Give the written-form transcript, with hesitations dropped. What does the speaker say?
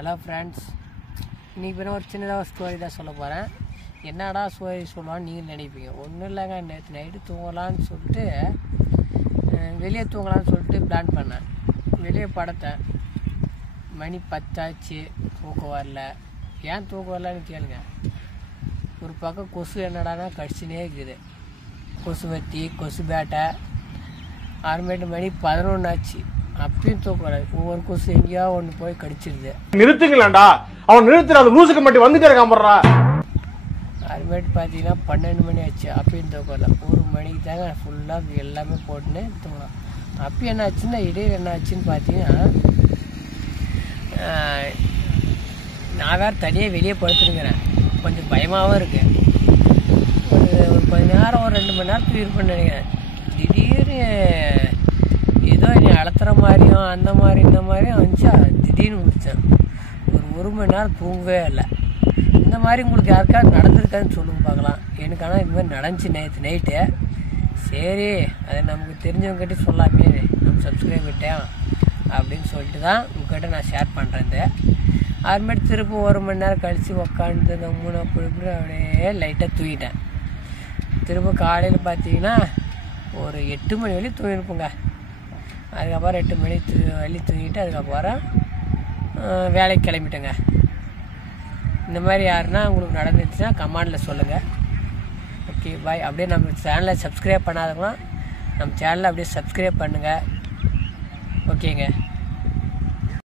Hello friends, இன்றைக்கி ஒரு சின்னதாக ஸ்டோரி தான் சொல்ல போகிறேன். என்னடா ஸ்டோரி சொல்லுவான்னு நீங்கள் நினைப்பீங்க. ஒன்றும் இல்லைங்க, நேற்று நைட்டு தூங்கலான்னு சொல்லிட்டு வெளியே தூங்கலான்னு சொல்லிட்டு பிளான் பண்ணேன். வெளியே படுத்தேன். மணி 10 ஆச்சு, தூக்கம் வரல. ஏன் தூக்கம் வரலன்னு கேளுங்க. ஒரு பக்கம் கொசு என்னடானா கடிச்சுனே இருக்குது. கொசு வத்தி, கொசு பேட்டை. அப்புறமேட்டு மணி 11 ஆச்சு, அப்பயும் தூக்கம் வராது. ஒவ்வொரு கொசு எங்கேயா ஒன்று போய் கடிச்சிருது. நிறுத்துங்களாண்டா, அவன் நிறுத்துற அந்த லூசுக்கு மட்டும் வந்துட்டே இருக்கான் போடுறா. அப்புறமேட்டு பார்த்தீங்கன்னா 12 மணி ஆச்சு, அப்பயும் தூக்கம் வரல. 1 மணிக்கு தாங்க ஃபுல்லாக எல்லாமே போட்டுன்னு தூங்கலாம். அப்பயும் என்ன ஆச்சுன்னா, இடையில் என்ன ஆச்சுன்னு பார்த்தீங்கன்னா, நான் வேறு தனியாக வெளியே படுத்துருக்கிறேன். கொஞ்சம் பயமாகவும் இருக்கு. ஒரு கொஞ்ச நேரம், ஒரு 2 மணி நேரத்துக்கு இருப்பேன்னு நினைக்கிறேன். திடீர்னு ஏதோ என்னை அழுத்துற மாதிரியும் அந்த மாதிரி இந்த மாதிரியும் வந்துச்சா, திடீர்னு முடித்தேன். ஒரு மணி நேரம் தூங்கவே இல்லை. இந்த மாதிரி உங்களுக்கு யாருக்காவது நடந்திருக்காதுன்னு சொல்லுங்க பார்க்கலாம். எனக்கு ஆனால் இது மாதிரி நடந்துச்சு நேற்று நைட்டு. சரி, அதை நமக்கு தெரிஞ்சவங்ககிட்ட சொல்லாமே, நம்ம சப்ஸ்கிரைப் விட்டேன் அப்படின்னு சொல்லிட்டு தான் உங்கள்கிட்ட நான் ஷேர் பண்ணுறேன். அதுமாதிரி திரும்ப 1 மணி நேரம் கழித்து உக்காந்து இந்த 3 அப்படி அப்படியே லைட்டாக தூங்கிட்டேன். திரும்ப காலையில் பார்த்தீங்கன்னா ஒரு 8 மணி வரையும் தூங்கிருப்போங்க. அதுக்கப்புறம் 8 மணி வரையும் தூங்கிட்டு அதுக்கப்புறம் வேலைக்கு கிளம்பிட்டேங்க. இந்த மாதிரி யாருன்னா உங்களுக்கு நடந்துச்சுன்னா கமெண்டில் சொல்லுங்கள். ஓகே, பாய். அப்படியே நம்ம சேனலை சப்ஸ்கிரைப் பண்ணாதவங்களாம் நம்ம சேனலை அப்படியே சப்ஸ்கிரைப் பண்ணுங்கள். ஓகேங்க.